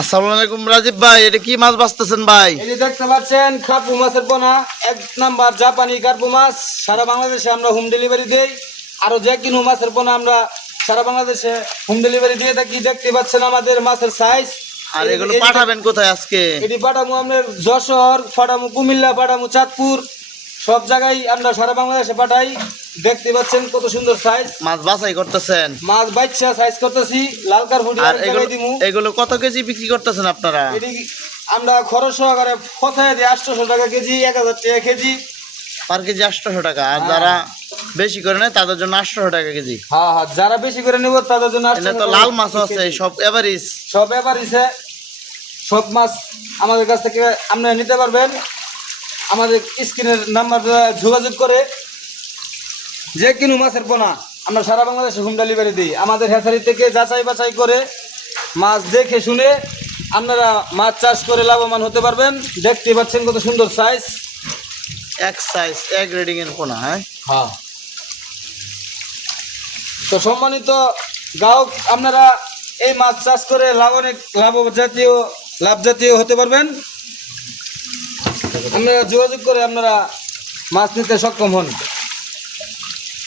আসসালামু আলাইকুম রাজীব ভাই, এটা কি মাছ বাছতেছেন ভাই? এই যে দেখতে পাচ্ছেন কার্পু মাছের পোনা, এক নাম্বার জাপানি কার্পু মাছ। সারা বাংলাদেশে আমরা হোম ডেলিভারি দেই। আরো যে কিনো মাছের পোনা আমরা সারা বাংলাদেশে হোম ডেলিভারি দিয়ে থাকি। দেখতে পাচ্ছেন আমাদের মাছের সাইজ। আর এগুলো পাঠাবেন কোথায় আজকে? এটি পাঠামু আপনার যশোর, পাঠামু কুমিল্লা, পাঠামু চাঁদপুর, সব জায়গায় আমরা সারা বাংলাদেশে পাঠাই। দেখতে পাচ্ছেন কত সুন্দর সাইজ। মাছ বাছাই করতেছেন? মাছ বাচ্চা সাইজ করতেছি, লাল কার্পুটি আর এগুলো কত কেজি বিক্রি করতেছেন আপনারা? এটি আমরা খরচ সহকারে ফসায় দিই 800 টাকা কেজি, 1000 টাকা কেজি। পার কেজি 800 টাকা। আর যারা বেশি করে নেয় তাদের জন্য 800 টাকা কেজি। হ্যাঁ হ্যাঁ, যারা বেশি করে নেব তাদের জন্য এটা তো লাল মাছ আছে, সব এভারেজ। সব এভারেজে সব মাছ আমাদের কাছ থেকে আপনারা নিতে পারবেন। আমাদের স্ক্রিনের নাম্বার যোগাযোগ করে যে কিনো মাছের পোনা আমরা সারা বাংলাদেশে হোম ডেলিভারি দিই। আমাদের হ্যাচারি থেকে যাচাই বাছাই করে মাছ দেখে শুনে আপনারা মাছ চাষ করে লাভবান হতে পারবেন। দেখতে পাচ্ছেন কত সুন্দর সাইজ, এক সাইজ, এক রেডিং এর পোনা। হ্যাঁ হ্যাঁ। তো সম্মানিত গ্রাহক, আপনারা এই মাছ চাষ করে লাভ জাতীয় হতে পারবেন। আপনারা যোগাযোগ করে আপনারা মাছ নিতে সক্ষম হন।